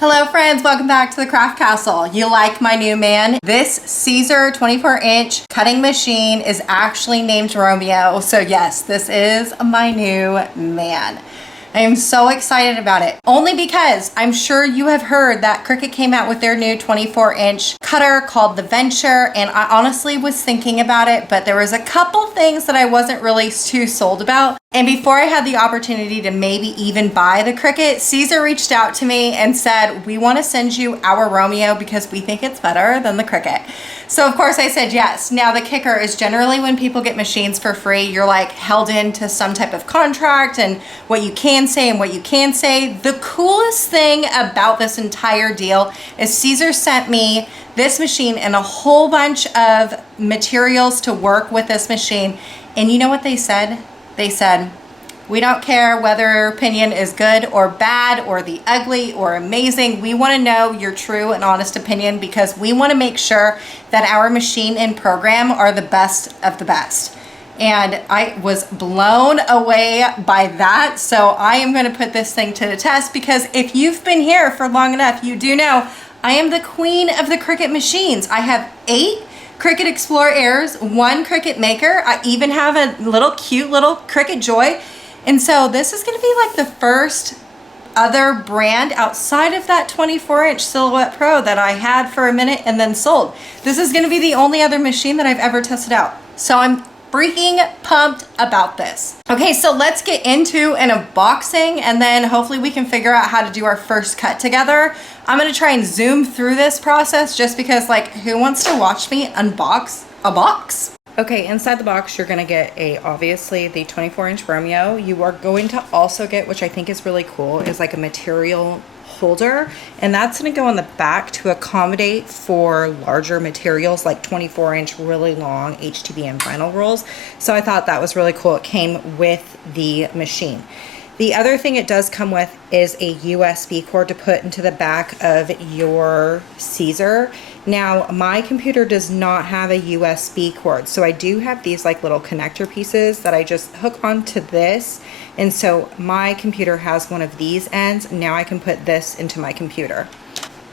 Hello friends, welcome back to the Craft Castle. You like my new man? This Siser 24-inch cutting machine is actually named Romeo. So yes, this is my new man. I am so excited about it. Only because I'm sure you have heard that Cricut came out with their new 24-inch cutter called the Venture, and I honestly was thinking about it, but there was a couple things that I wasn't really too sold about. And before I had the opportunity to maybe even buy the Cricut, Siser reached out to me and said, we want to send you our Romeo because we think it's better than the Cricut. So of course I said yes. Now the kicker is generally when people get machines for free, you're like held into some type of contract and what you can say and what you can't say. The coolest thing about this entire deal is Siser sent me this machine and a whole bunch of materials to work with this machine. And you know what they said? They said, we don't care whether your opinion is good or bad or the ugly or amazing. We want to know your true and honest opinion because we want to make sure that our machine and program are the best of the best. And I was blown away by that. So I am going to put this thing to the test because if you've been here for long enough, you do know I am the queen of the Cricut machines. I have 8 Cricut Explorer Airs, 1 Cricut Maker. I even have a little cute little Cricut Joy. And so this is gonna be like the first other brand outside of that 24-inch Silhouette Pro that I had for a minute and then sold. This is gonna be the only other machine that I've ever tested out. So I'm freaking pumped about this. Okay, so let's get into an unboxing and then hopefully we can figure out how to do our first cut together. I'm gonna try and zoom through this process just because like who wants to watch me unbox a box? Okay, inside the box you're gonna get obviously the 24-inch Romeo. You are going to also get, which I think is really cool, is like a material holder, and that's going to go on the back to accommodate for larger materials like 24-inch really long HTV and vinyl rolls. So I thought that was really cool. It came with the machine. The other thing it does come with is a USB cord to put into the back of your Siser. Now my computer does not have a USB cord, so I do have these like little connector pieces that I just hook onto this, and so my computer has one of these ends. Now I can put this into my computer.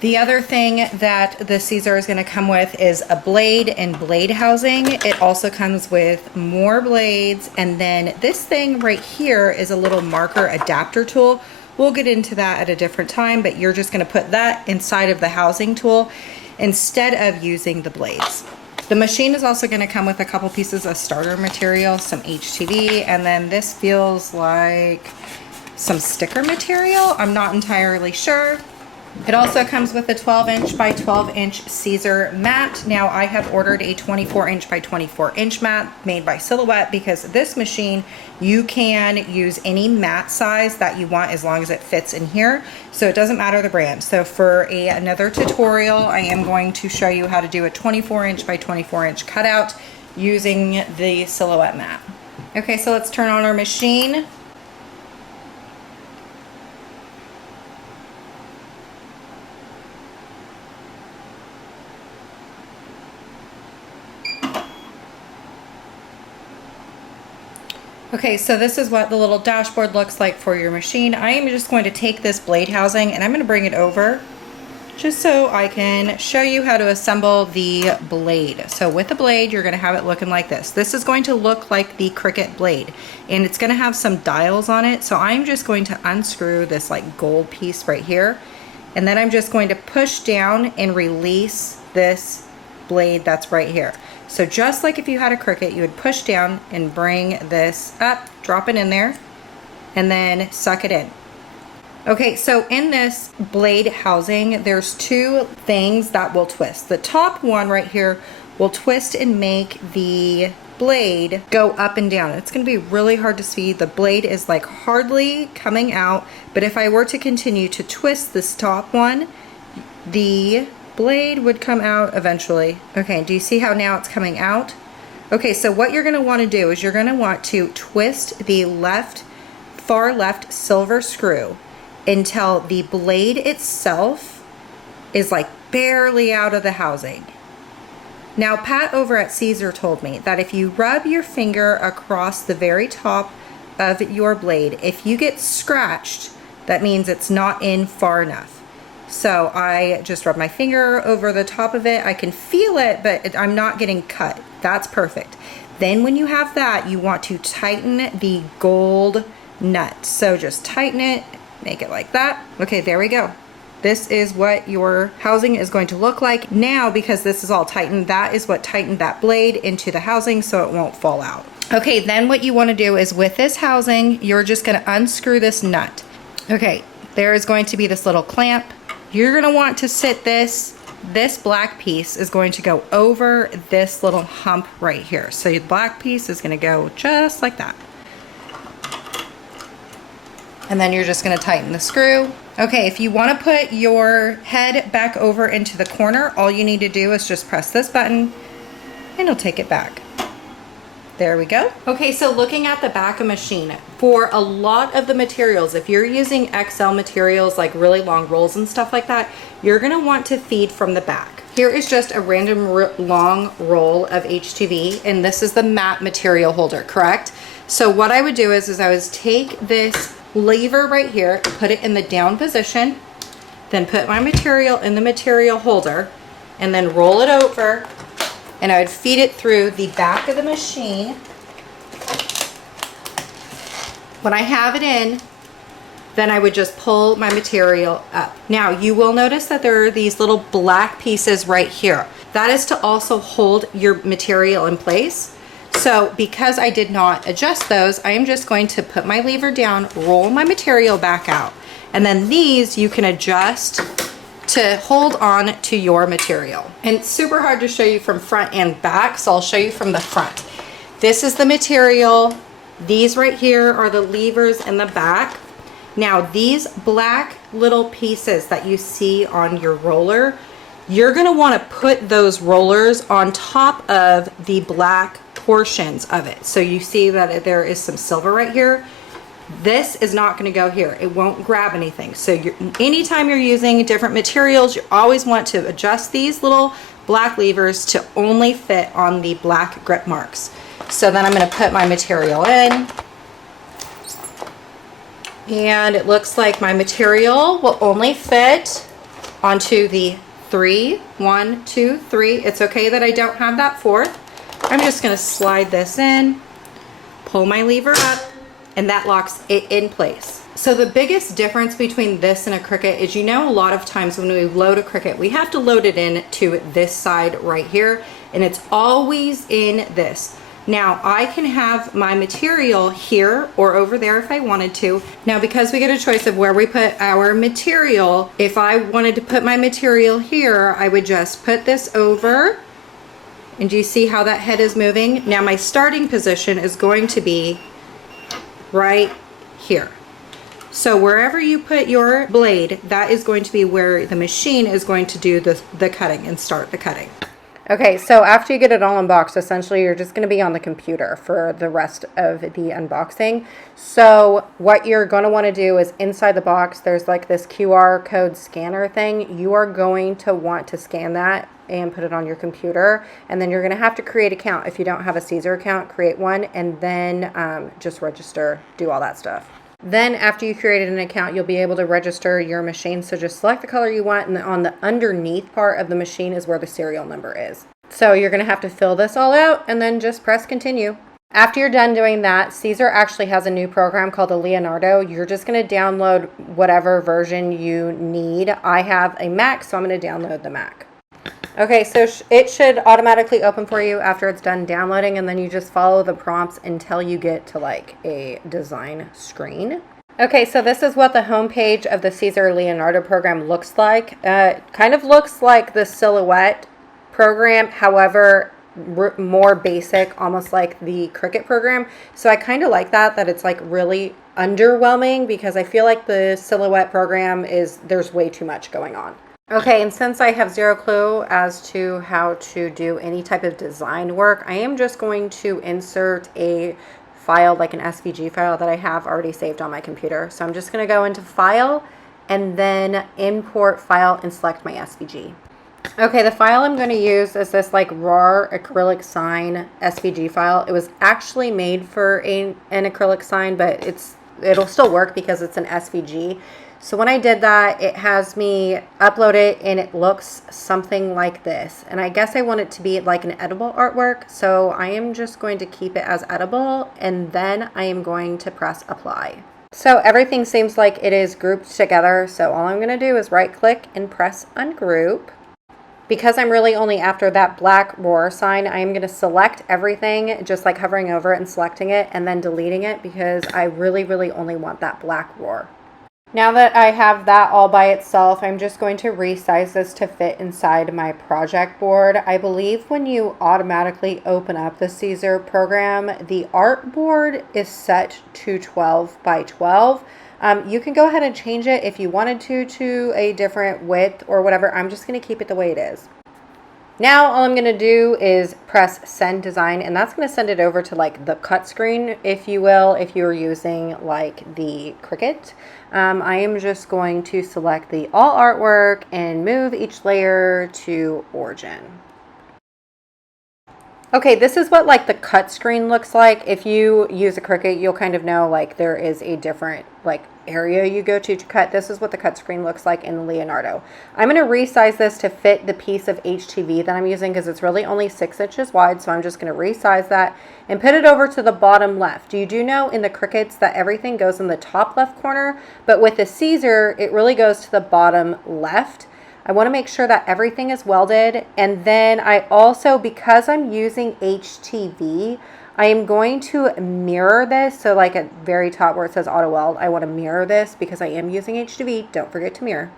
The other thing that the Siser is going to come with is a blade and blade housing. It also comes with more blades, and then this thing right here is a little marker adapter tool. We'll get into that at a different time, but you're just going to put that inside of the housing tool instead of using the blades. The machine is also going to come with a couple pieces of starter material, some HTV, and then this feels like some sticker material. I'm not entirely sure. It also comes with a 12-inch by 12-inch Siser mat. Now I have ordered a 24-inch by 24-inch mat made by Silhouette because this machine, you can use any mat size that you want as long as it fits in here. So it doesn't matter the brand. So for another tutorial, I am going to show you how to do a 24-inch by 24-inch cutout using the Silhouette mat. Okay, so let's turn on our machine. Okay, so this is what the little dashboard looks like for your machine. I am just going to take this blade housing and I'm going to bring it over just so I can show you how to assemble the blade. So with the blade, you're going to have it looking like this. This is going to look like the Cricut blade, and it's going to have some dials on it. So I'm just going to unscrew this like gold piece right here, and then I'm just going to push down and release this blade that's right here. So just like if you had a Cricut, you would push down and bring this up, drop it in there, and then suck it in. Okay, so in this blade housing, there's 2 things that will twist. The top one right here will twist and make the blade go up and down. It's going to be really hard to see. The blade is like hardly coming out, but if I were to continue to twist this top one, the blade would come out eventually. Okay, do you see how now it's coming out? Okay, so what you're going to want to do is you're going to want to twist the far left silver screw until the blade itself is like barely out of the housing. Now Pat over at Siser told me that if you rub your finger across the very top of your blade, if you get scratched, that means it's not in far enough. So I just rub my finger over the top of it. I can feel it, but I'm not getting cut. That's perfect. Then when you have that, you want to tighten the gold nut. So just tighten it, make it like that. Okay, there we go. This is what your housing is going to look like. Now, because this is all tightened, that is what tightened that blade into the housing so it won't fall out. Okay, then what you want to do is with this housing, you're just going to unscrew this nut. Okay, there is going to be this little clamp. You're going to want to sit this black piece is going to go over this little hump right here. So the black piece is going to go just like that. And then you're just going to tighten the screw. Okay, if you want to put your head back over into the corner, all you need to do is just press this button and it'll take it back. There we go. Okay, so looking at the back of machine, for a lot of the materials, if you're using XL materials like really long rolls and stuff like that, you're gonna want to feed from the back. Here is just a random long roll of H2V, and this is the matte material holder, correct? So what I would do is I would take this lever right here, put it in the down position, then put my material in the material holder, and then roll it over, and I would feed it through the back of the machine. When I have it in, then I would just pull my material up. Now you will notice that there are these little black pieces right here. That is to also hold your material in place. So because I did not adjust those, I am just going to put my lever down, roll my material back out. And then these you can adjust to hold on to your material. And it's super hard to show you from front and back, so I'll show you from the front. This is the material. These right here are the levers in the back. Now these black little pieces that you see on your roller, you're gonna wanna put those rollers on top of the black portions of it. So you see that there is some silver right here. This is not going to go here. It won't grab anything. So anytime you're using different materials, you always want to adjust these little black levers to only fit on the black grip marks. So then I'm going to put my material in. And it looks like my material will only fit onto the 3. 1, 2, 3. It's okay that I don't have that 4th. I'm just going to slide this in, pull my lever up, and that locks it in place. So the biggest difference between this and a Cricut is, a lot of times when we load a Cricut, we have to load it in to this side right here, and it's always in this. Now I can have my material here or over there if I wanted to. Now because we get a choice of where we put our material, if I wanted to put my material here, I would just put this over. And do you see how that head is moving? Now my starting position is going to be right here. So wherever you put your blade, that is going to be where the machine is going to do the cutting and start the cutting. Okay, so after you get it all unboxed, essentially you're just going to be on the computer for the rest of the unboxing. So what you're going to want to do is inside the box, there's like this QR code scanner thing. You are going to want to scan that and put it on your computer, and then you're going to have to create an account. If you don't have a Siser account, create one, and then just register, do all that stuff. Then after you created an account, you'll be able to register your machine. So just select the color you want, and on the underneath part of the machine is where the serial number is. So you're going to have to fill this all out and then just press continue. After you're done doing that, Siser actually has a new program called the Leonardo. You're just going to download whatever version you need. I have a Mac, so I'm going to download the Mac. Okay, so it should automatically open for you after it's done downloading, and then you just follow the prompts until you get to like a design screen. Okay, so this is what the homepage of the Siser Leonardo program looks like. Kind of looks like the Silhouette program, however, more basic, almost like the Cricut program. So I kind of like that it's like really underwhelming, because I feel like the Silhouette program there's way too much going on. Okay, and since I have zero clue as to how to do any type of design work, I am just going to insert a file, like an SVG file that I have already saved on my computer. So I'm just going to go into File and then Import File and select my SVG. Okay, the file I'm going to use is this like raw acrylic sign SVG file. It was actually made for an acrylic sign, but it'll still work because it's an SVG. So when I did that, it has me upload it and it looks something like this. And I guess I want it to be like an edible artwork. So I am just going to keep it as edible and then I am going to press apply. So everything seems like it is grouped together. So all I'm going to do is right click and press ungroup. Because I'm really only after that black roar sign, I am going to select everything, just like hovering over it and selecting it and then deleting it because I really only want that black roar. Now that I have that all by itself, I'm just going to resize this to fit inside my project board. I believe when you automatically open up the Siser program, the art board is set to 12 by 12. You can go ahead and change it if you wanted to a different width or whatever. I'm just going to keep it the way it is. Now all I'm going to do is press send design, and that's going to send it over to like the cut screen, if you will, if you're using like the Cricut. I am just going to select the all artwork and move each layer to origin. Okay, this is what like the cut screen looks like. If you use a Cricut, you'll kind of know like there is a different like area you go to cut. This is what the cut screen looks like in Leonardo. I'm going to resize this to fit the piece of HTV that I'm using because it's really only 6 inches wide. So I'm just going to resize that and put it over to the bottom left. You do know in the Cricuts that everything goes in the top left corner, but with the Siser, it really goes to the bottom left. I want to make sure that everything is welded. And then I also, because I'm using HTV, I am going to mirror this. So like at very top where it says auto weld, I want to mirror this because I am using HTV. Don't forget to mirror.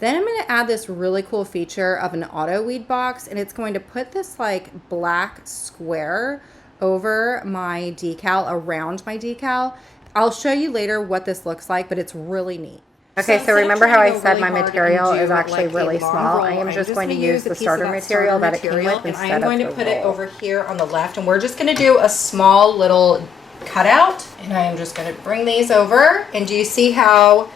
Then I'm going to add this really cool feature of an auto weed box, and it's going to put this like black square over my decal, around my decal. I'll show you later what this looks like, but it's really neat. Okay, so remember how I said my material is actually really small? I am just going to use the starter material that it came with instead of the roll. And I'm going to put it over here on the left, and we're just going to do a small little cutout. And I am just going to bring these over. And do you see how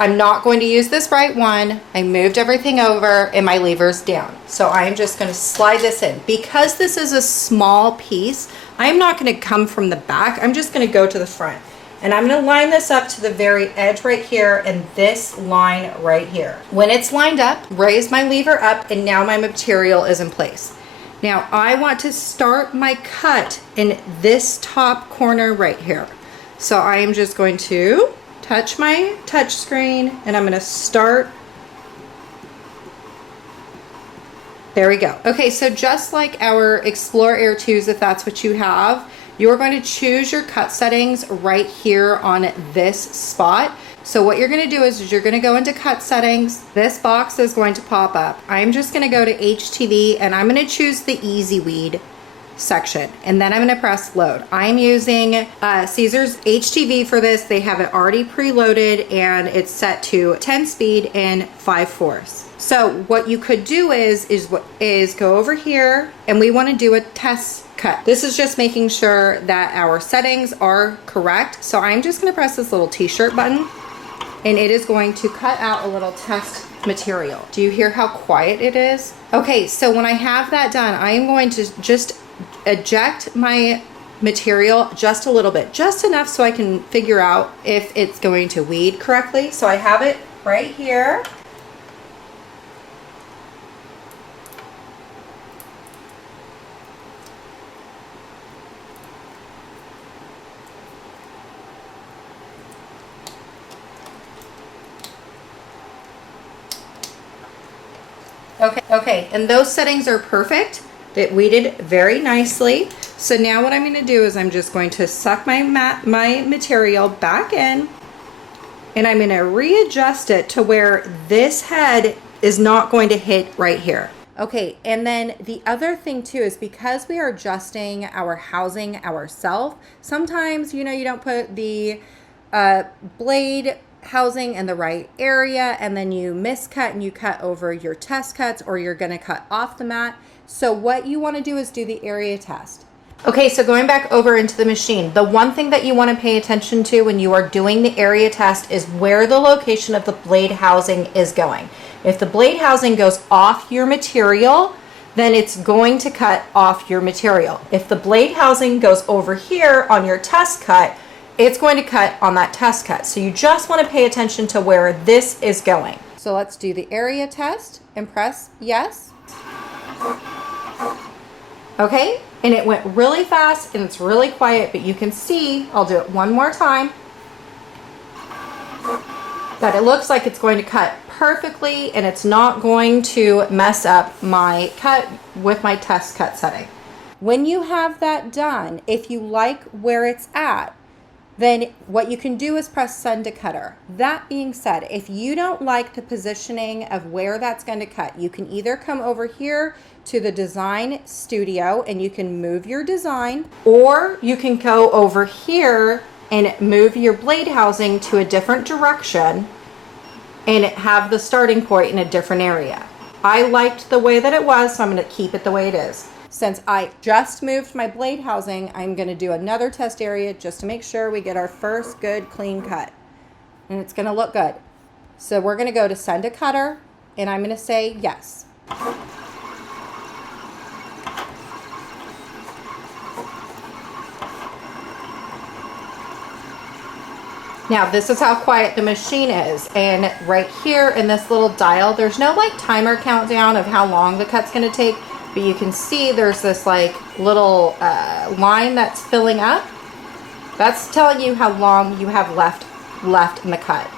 I'm not going to use this right one? I moved everything over and my lever's down. So I'm just going to slide this in. Because this is a small piece, I am not going to come from the back. I'm just going to go to the front. And I'm going to line this up to the very edge right here and this line right here. When it's lined up, raise my lever up, and now my material is in place. Now I want to start my cut in this top corner right here. So I am just going to touch my touch screen and I'm going to start. There we go. Okay, so just like our Explore Air 2s, if that's what you have, you're going to choose your cut settings right here on this spot. So what you're going to do is you're going to go into cut settings. This box is going to pop up. I'm just going to go to HTV and I'm going to choose the Easy Weed section, and then I'm going to press load. I'm using Siser's HTV for this. They have it already preloaded and it's set to 10 speed and 5/4. So what you could do is go over here, and we want to do a test cut. This is just making sure that our settings are correct. So I'm just going to press this little t-shirt button, and it is going to cut out a little test material. Do you hear how quiet it is? Okay, so when I have that done, I am going to just eject my material just a little bit, just enough so I can figure out if it's going to weed correctly. So I have it right here. Okay, and those settings are perfect. It weeded very nicely. So now what I'm going to do is I'm just going to suck my material back in, and I'm going to readjust it to where this head is not going to hit right here. Okay, and then the other thing too is because we are adjusting our housing ourselves, sometimes, you know, you don't put the blade housing in the right area, and then you miscut and you cut over your test cuts, or you're going to cut off the mat. So what you want to do is do the area test. Okay, so going back over into the machine, the one thing that you want to pay attention to when you are doing the area test is where the location of the blade housing is going. If the blade housing goes off your material, then it's going to cut off your material. If the blade housing goes over here on your test cut, it's going to cut on that test cut. So you just want to pay attention to where this is going. So let's do the area test and press yes. Okay, and it went really fast and it's really quiet, but you can see, I'll do it one more time, that it looks like it's going to cut perfectly and it's not going to mess up my cut with my test cut setting. When you have that done, if you like where it's at, then what you can do is press send to cutter. That being said, if you don't like the positioning of where that's going to cut, you can either come over here to the design studio and you can move your design, or you can go over here and move your blade housing to a different direction and have the starting point in a different area. I liked the way that it was, so I'm going to keep it the way it is. Since I just moved my blade housing, I'm going to do another test area just to make sure we get our first good clean cut. And it's going to look good. So we're going to go to send to cutter and I'm going to say yes. Now this is how quiet the machine is, and right here in this little dial, there's no like timer countdown of how long the cut's going to take, but you can see there's this like little line that's filling up. That's telling you how long you have left in the cut.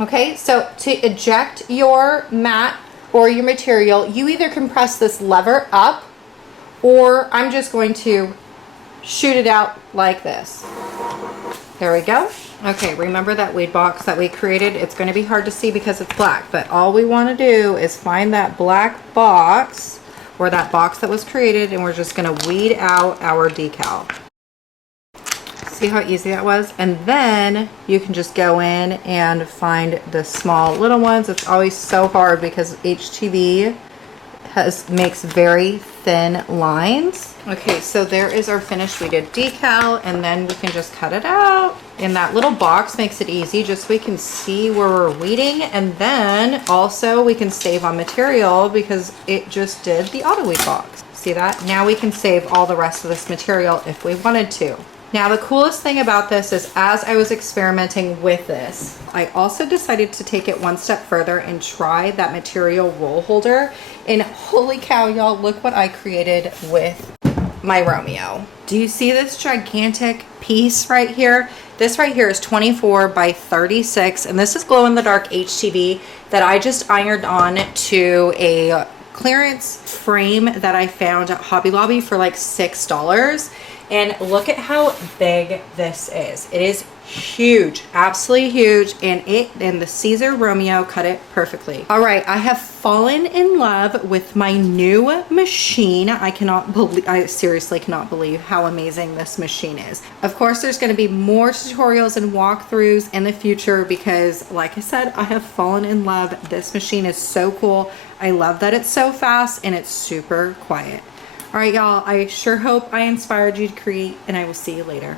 Okay, so to eject your mat or your material, you either can press this lever up, or I'm just going to shoot it out like this. There we go. Okay, remember that weed box that we created? It's going to be hard to see because it's black, but all we want to do is find that black box, or that box that was created, and we're just going to weed out our decal. See how easy that was? And then you can just go in and find the small little ones. It's always so hard because HTV makes very thin lines. Okay, so there is our finished weeded decal, and then we can just cut it out. And that little box makes it easy, just so we can see where we're weeding, and then also we can save on material because it just did the auto weed box. See that? Now we can save all the rest of this material if we wanted to. Now the coolest thing about this is, as I was experimenting with this, I also decided to take it one step further and try that material roll holder. And holy cow, y'all, look what I created with my Romeo. Do you see this gigantic piece right here? This right here is 24 by 36, and this is glow in the dark HTV that I just ironed on to a clearance frame that I found at Hobby Lobby for like $6. And look at how big this is. It is huge, absolutely huge, and the Siser Romeo cut it perfectly. All right, I have fallen in love with my new machine. I seriously cannot believe how amazing this machine is. Of course, there's going to be more tutorials and walkthroughs in the future because, like I said, I have fallen in love. This machine is so cool. I love that it's so fast and it's super quiet. All right, y'all, I sure hope I inspired you to create, and I will see you later.